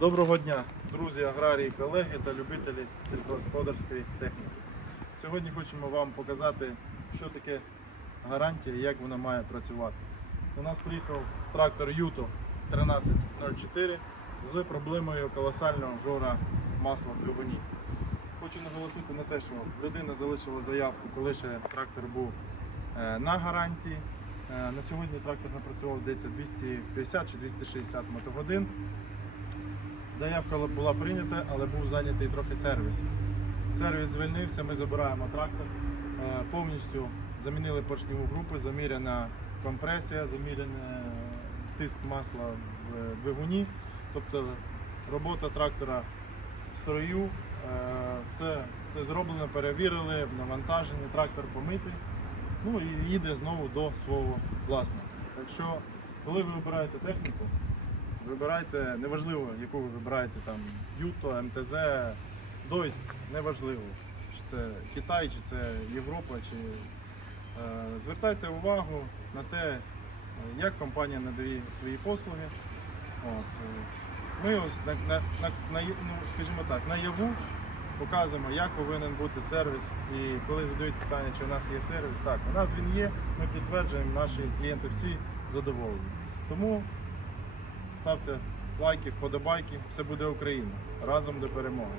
Доброго дня, друзі, аграрії, колеги та любителі сільськогосподарської техніки. Сьогодні хочемо вам показати, що таке гарантія і як вона має працювати. У нас приїхав трактор Юто 1304 з проблемою колосального жора масла в двигуні. Хочу наголосити на те, що людина залишила заявку, коли ще трактор був е, на гарантії. Е, На сьогодні трактор напрацював, здається, 250 чи 260 мотогодин. Заявка була прийнята, але був зайнятий трохи сервіс. Сервіс звільнився, ми забираємо трактор. Е, Повністю замінили поршневу групу, заміряна компресія, заміряний тиск масла в двигуні. Тобто робота трактора в строю, е, все, все зроблено, перевірили, навантаження, трактор помитий. Ну і їде знову до свого власника. Так що, коли ви вибираєте техніку, Вибирайте, неважливо, яку ви вибираєте там Юто, МТЗ, Дойс, неважливо, чи це Китай, чи це Європа, чи е, звертайте увагу на те, е, як компанія надає свої послуги. От, е, ми ось на, на, на, ну, скажімо так, наяву показуємо, як повинен бути сервіс. І коли задають питання, чи у нас є сервіс, так, у нас він є, ми підтверджуємо, наші клієнти всі задоволені. Тому ставте лайки, вподобайки. Все буде Україна. Разом до перемоги.